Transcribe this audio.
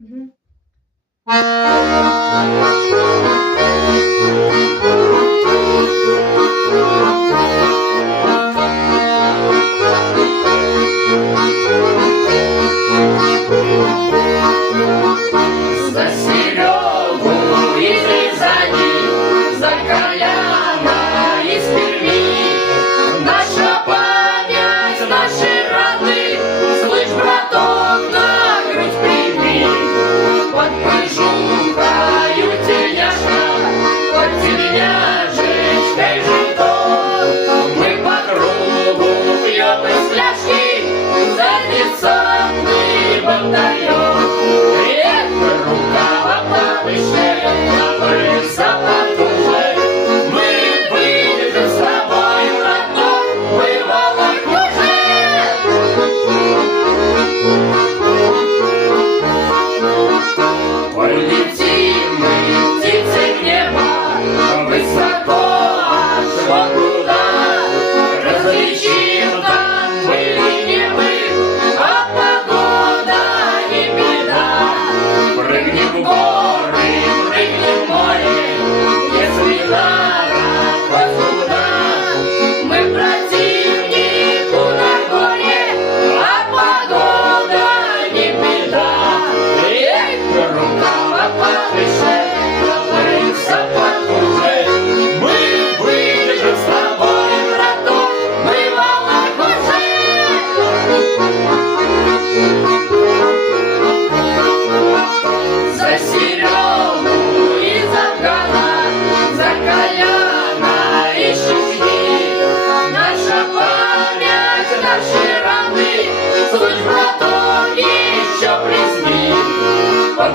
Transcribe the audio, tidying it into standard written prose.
Мгм. За Серегу из Рязани, за Коляна из Перми. Наша память, наши раны, слышь, браток, на грудь прими. Под пыжухою тельняшка, под тельняшечкой житом. Мы по кругу пьем из фляжки, за десантный батальон. Рукава повыше, лапы потуже. Мы выйдем с тобой, родной, бывало хуже. Полетим мы птицей в небо, высоко аж вон туда. Различим там были не мы, а погода не беда. Прыгнем в горы, прыгнем в море, если надо, хоть туда. Мы противнику на горе, а погода не беда. Эх, рукава повыше, лапы потуже. Мы выдержим с тобой, браток, бывало хуже. За Серегу из Афгана, за Коляна и Шишки. Наша память, наши раны, слышь, браток, еще плесни. Под